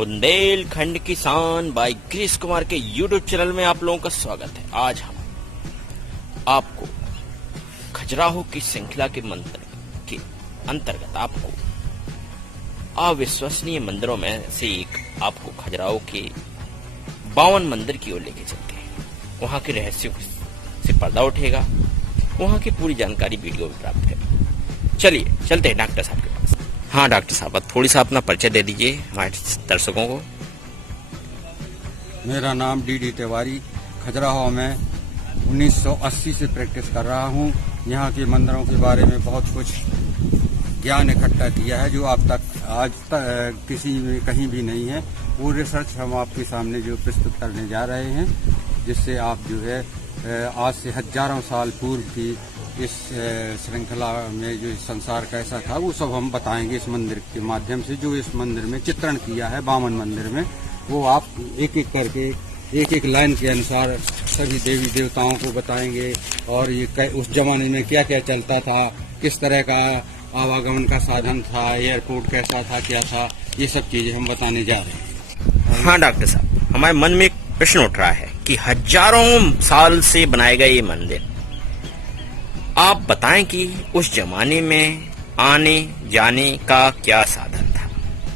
बुंदेलखंड किसान by Greece Kumar के YouTube channel में आप लोगों का स्वागत है। आज हम आपको खजुराहो की श्रृंखला के मंदिर के अंतर्गत आपको अविश्वसनीय मंदिरों में से एक आपको खजुराहो के 52 मंदिर की ओर लेके चलते हैं। वहां के रहस्यों से पर्दा उठेगा, वहां की पूरी जानकारी वीडियो में प्राप्त करें। चलिए चलते हैं डॉक्टर साहब के पास। हाँ डॉक्टर साहब, आप थोड़ी सा अपना परिचय दे दीजिए हमारे दर्शकों को। मेरा नाम डी तिवारी, खजुराहो में 1980 से प्रैक्टिस कर रहा हूँ। यहाँ के मंदिरों के बारे में बहुत कुछ ज्ञान इकट्ठा किया है जो आज तक किसी में कहीं भी नहीं है। वो रिसर्च हम आपके सामने जो प्रस्तुत करने जा रहे हैं, जिससे आप जो है आज से हजारों साल पूर्व की इस श्रृंखला में जो संसार कैसा था वो सब हम बताएंगे इस मंदिर के माध्यम से। जो इस मंदिर में चित्रण किया है 52 मंदिर में, वो आप एक एक करके एक एक लाइन के अनुसार सभी देवी देवताओं को बताएंगे। और ये उस जमाने में क्या क्या चलता था, किस तरह का आवागमन का साधन था, एयरपोर्ट कैसा था, क्या था, ये सब चीजें हम बताने जा रहे हैं। हाँ डॉक्टर साहब, हमारे मन में एक प्रश्न उठ रहा है कि हजारों साल से बनाए गए ये मंदिर, आप बताएं कि उस जमाने में आने जाने का क्या साधन था?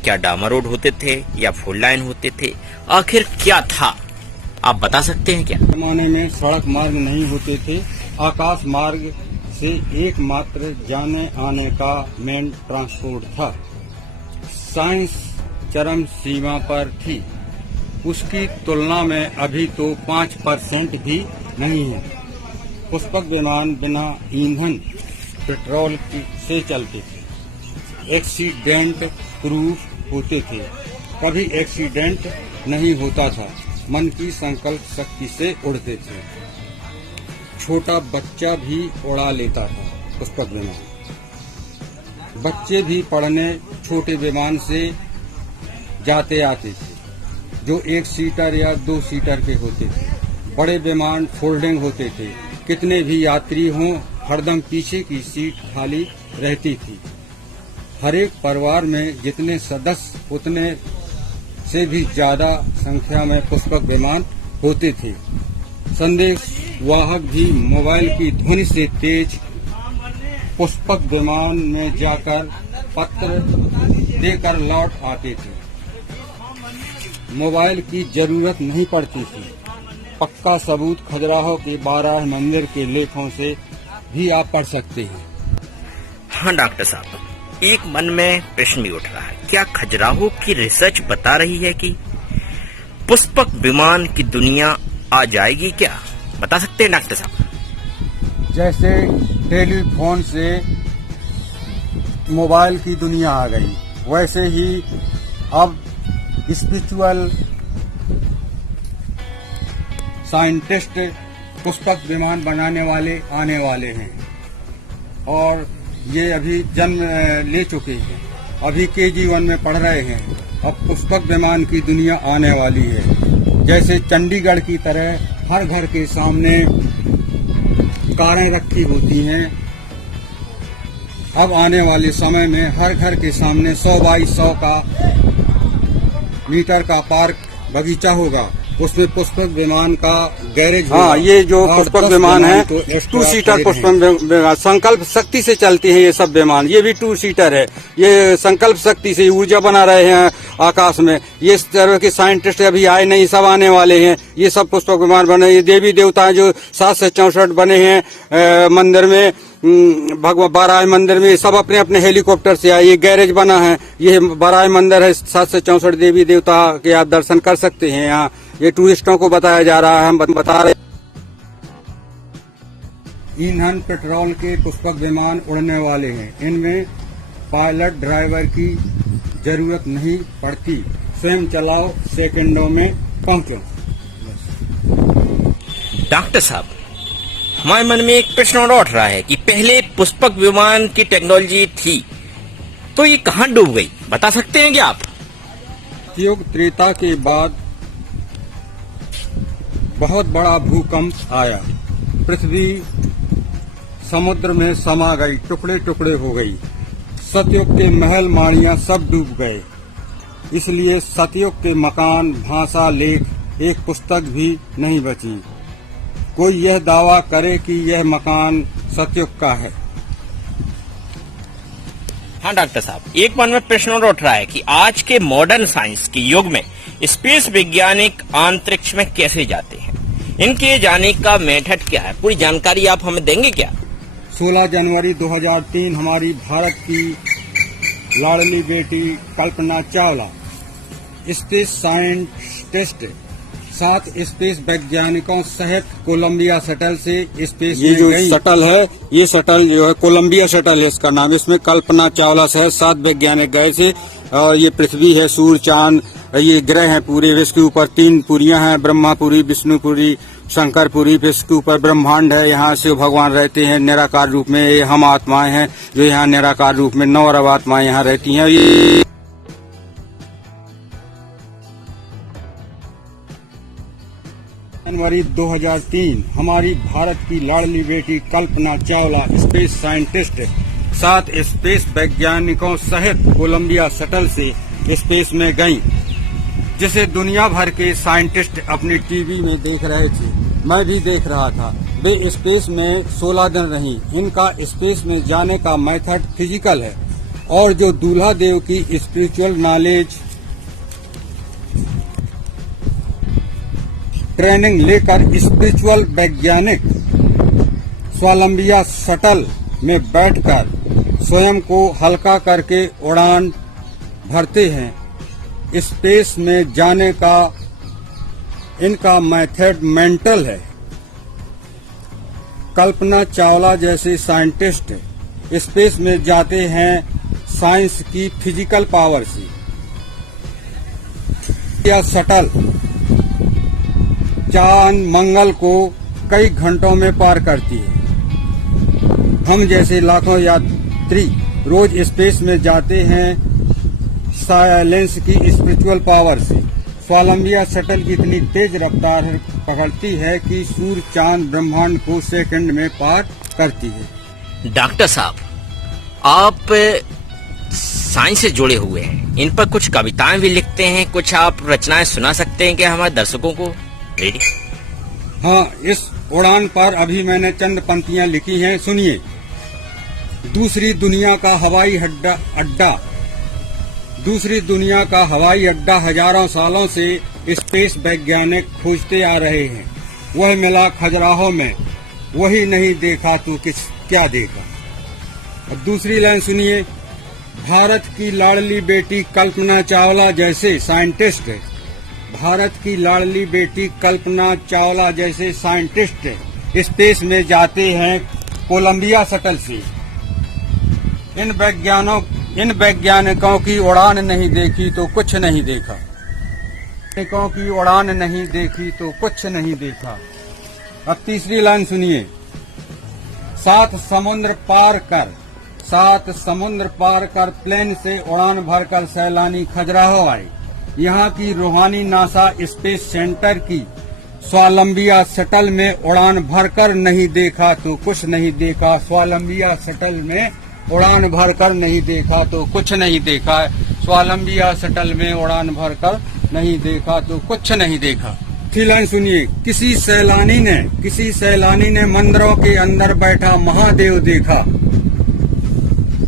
क्या डामर रोड होते थे या फोर लाइन होते थे? आखिर क्या था, आप बता सकते हैं क्या? जमाने में सड़क मार्ग नहीं होते थे, आकाश मार्ग से एकमात्र जाने आने का मेन ट्रांसपोर्ट था। साइंस चरम सीमा पर थी, उसकी तुलना में अभी तो 5% भी नहीं है। पुष्पक विमान बिना ईंधन पेट्रोल से चलते थे, एक्सीडेंट प्रूफ होते थे, कभी एक्सीडेंट नहीं होता था, मन की संकल्प शक्ति से उड़ते थे, छोटा बच्चा भी उड़ा लेता था पुष्पक विमान। बच्चे भी पढ़ने छोटे विमान से जाते आते थे, जो 1 सीटर या 2 सीटर के होते थे। बड़े विमान फोल्डिंग होते थे, कितने भी यात्री हों हरदम पीछे की सीट खाली रहती थी। हर एक परिवार में जितने सदस्य उतने से भी ज्यादा संख्या में पुष्पक विमान होते थे। संदेश वाहक भी मोबाइल की ध्वनि से तेज पुष्पक विमान में जाकर पत्र देकर लौट आते थे। मोबाइल की जरूरत नहीं पड़ती थी। पक्का सबूत खजुराहो के 12 मंदिर के लेखों से भी आप पढ़ सकते हैं। हाँ डॉक्टर साहब, एक मन में प्रश्न भी उठ रहा है, क्या खजुराहो की रिसर्च बता रही है कि पुष्पक विमान की दुनिया आ जाएगी? क्या बता सकते हैं डॉक्टर साहब? जैसे टेलीफोन से मोबाइल की दुनिया आ गई, वैसे ही अब स्पिरिचुअल साइंटिस्ट पुष्पक विमान बनाने वाले आने वाले हैं और ये अभी जन्म ले चुके हैं, अभी KG1 में पढ़ रहे हैं। अब पुष्पक विमान की दुनिया आने वाली है। जैसे चंडीगढ़ की तरह हर घर के सामने कारें रखी होती हैं, अब आने वाले समय में हर घर के सामने 100 बाई 100 का मीटर का पार्क बगीचा होगा, उसमें पुष्पक विमान का गैरेज। हाँ, ये जो पुष्पक विमान है 2 सीटर पुष्पक विमान, संकल्प शक्ति से चलती है ये सब विमान। ये भी 2 सीटर है, ये संकल्प शक्ति से ऊर्जा बना रहे हैं आकाश में। ये इस तरह के साइंटिस्ट अभी आए नहीं, सब आने वाले हैं। ये सब पुष्पक विमान बने, ये देवी देवता जो 7 से 64 बने हैं मंदिर में, भगवान 12 मंदिर में, सब अपने अपने हेलीकॉप्टर से आए। ये गैरेज बना है, ये 12 मंदिर है, 7 से 64 देवी देवता के आप दर्शन कर सकते हैं यहाँ। ये टूरिस्टों को बताया जा रहा है, हम बता रहे। ईंधन पेट्रोल के पुष्पक विमान उड़ने वाले हैं, इनमें पायलट ड्राइवर की जरूरत नहीं पड़ती, स्वयं चलाओ, सेकंडों में पहुंचो। डॉक्टर साहब, हमारे मन में एक प्रश्न और उठ रहा है कि पहले पुष्पक विमान की टेक्नोलॉजी थी तो ये कहाँ डूब गई, बता सकते हैं क्या आप? युग त्रेता के बाद बहुत बड़ा भूकंप आया, पृथ्वी समुद्र में समा गई, टुकड़े टुकड़े हो गई। सतयुग के महल माड़ियां सब डूब गए। इसलिए सतयुग के मकान, भाषा, लेख, एक पुस्तक भी नहीं बची। कोई यह दावा करे कि यह मकान सतयुग का है। हाँ डॉक्टर साहब, एक मन में प्रश्न और उठ रहा है कि आज के मॉडर्न साइंस के युग में स्पेस वैज्ञानिक अंतरिक्ष में कैसे जाते हैं, इनके जाने का मेथड क्या है, पूरी जानकारी आप हमें देंगे क्या? 16 जनवरी 2003 हमारी भारत की Ladli Beti Kalpana Chawla space scientist 7 space वैज्ञानिकों सहित कोलंबिया शटल से स्पेस में गई। ये जो शटल है, ये शटल जो है कोलंबिया शटल है इसका नाम। इसमें कल्पना चावला सहित 7 वैज्ञानिक गए थे। ये पृथ्वी है, सूर्य, चांद, ये ग्रह हैं पूरे। इसके ऊपर 3 पुरियां हैं, ब्रह्मापुरी, विष्णुपुरी, शंकरपुरी। फिर इसके ऊपर ब्रह्मांड है, यहाँ शिव भगवान रहते हैं निराकार रूप में। ये हम आत्माएं हैं जो यहाँ निराकार रूप में 9 अरब आत्माएं यहाँ रहती हैं। ये जनवरी 2003 हमारी भारत की Ladli Beti Kalpana Chawla space scientist 7 space वैज्ञानिकों सहित कोलंबिया शटल से स्पेस में गईं, जिसे दुनिया भर के साइंटिस्ट अपनी टीवी में देख रहे थे। मैं भी देख रहा था। वे स्पेस में 16 दिन रहीं। इनका स्पेस में जाने का मेथड फिजिकल है और जो दूल्हा देव की स्पिरिचुअल नॉलेज ट्रेनिंग लेकर स्पिरिचुअल वैज्ञानिक कोलंबिया शटल में बैठकर स्वयं को हल्का करके उड़ान भरते हैं। स्पेस में जाने का इनका मेथड मेंटल है। कल्पना चावला जैसे साइंटिस्ट स्पेस में जाते हैं साइंस की फिजिकल पावर से। यह शटल चांद, मंगल को कई घंटों में पार करती है। हम जैसे लाखों यात्री रोज स्पेस में जाते हैं साइलेंस की स्पिरिचुअल पावर से। कोलंबिया शटल की इतनी तेज रफ्तार पकड़ती है कि सूर्य, चांद, ब्रह्मांड को सेकंड में पार करती है। डॉक्टर साहब, आप साइंस से जुड़े हुए हैं, इन पर कुछ कविताएं भी लिखते हैं, कुछ आप रचनाएं सुना सकते हैं क्या हमारे दर्शकों को? रेडी? हाँ, इस उड़ान पर अभी मैंने चंद पंक्तियां लिखी हैं, सुनिए। दूसरी दुनिया का हवाई अड्डा दूसरी दुनिया का हवाई अड्डा हजारों सालों से स्पेस वैज्ञानिक खोजते आ रहे हैं। वह मिला खजुराहो में, वही नहीं देखा तो क्या देखा। अब दूसरी लाइन सुनिए। भारत की लाडली बेटी कल्पना चावला जैसे साइंटिस्ट भारत की लाडली बेटी कल्पना चावला जैसे साइंटिस्ट स्पेस में जाते हैं कोलंबिया शटल से। इन वैज्ञानिकों की उड़ान नहीं देखी तो कुछ नहीं देखा। वैज्ञानिकों की उड़ान नहीं देखी तो कुछ नहीं देखा। अब तीसरी लाइन सुनिए। 7 समुद्र पार कर प्लेन से उड़ान भरकर सैलानी खजुराहो आए। यहाँ की रूहानी नासा स्पेस सेंटर की कोलंबिया शटल में उड़ान भरकर नहीं देखा तो कुछ नहीं देखा। कोलंबिया शटल में उड़ान भरकर नहीं देखा तो कुछ नहीं देखा। कोलंबिया शटल में उड़ान भरकर नहीं देखा तो कुछ नहीं देखा। फिर लाइन सुनिए। किसी सैलानी ने मंदिरों के अंदर बैठा महादेव देखा।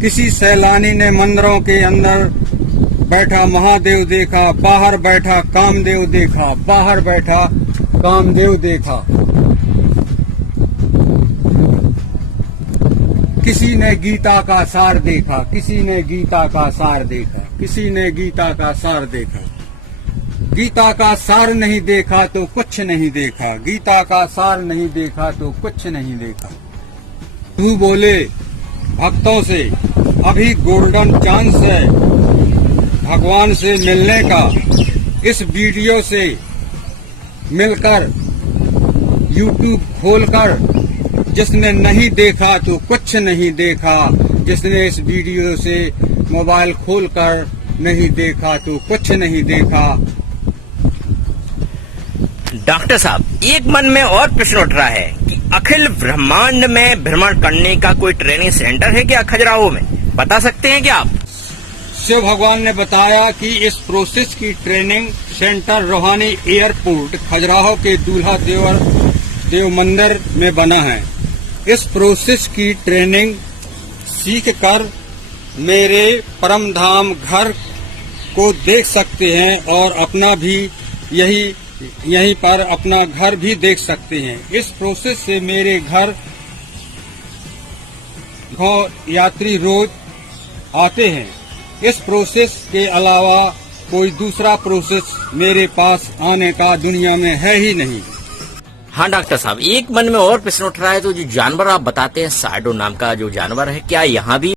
किसी सैलानी ने मंदिरों के अंदर बैठा महादेव देखा। बाहर बैठा कामदेव देखा। बाहर बैठा कामदेव देखा। किसी ने गीता का सार देखा। किसी ने गीता का सार देखा। किसी ने गीता का सार देखा। गीता का सार नहीं देखा तो कुछ नहीं देखा। गीता का सार नहीं देखा तो कुछ नहीं देखा। तू बोले भक्तों से अभी गोल्डन चांस है भगवान से मिलने का। इस वीडियो से मिलकर YouTube खोलकर जिसने नहीं देखा तो कुछ नहीं देखा। जिसने इस वीडियो से मोबाइल खोलकर नहीं देखा तो कुछ नहीं देखा। डॉक्टर साहब, एक मन में और प्रश्न उठ रहा है कि अखिल ब्रह्मांड में भ्रमण करने का कोई ट्रेनिंग सेंटर है क्या खजुराहो में? बता सकते हैं क्या आप? शिव भगवान ने बताया कि इस प्रोसेस की training centre Rohani airport Khajuraho के दूल्हा देव मंदिर में बना है। इस प्रोसेस की ट्रेनिंग सीख कर मेरे परम धाम घर को देख सकते हैं और अपना भी यहीं पर अपना घर भी देख सकते हैं। इस प्रोसेस से मेरे घर यात्री रोज आते हैं। इस प्रोसेस के अलावा कोई दूसरा प्रोसेस मेरे पास आने का दुनिया में है ही नहीं। हाँ डॉक्टर साहब, एक मन में और प्रश्न उठ रहा है, तो जो जानवर आप बताते हैं साइडो नाम का जो जानवर है, क्या यहाँ भी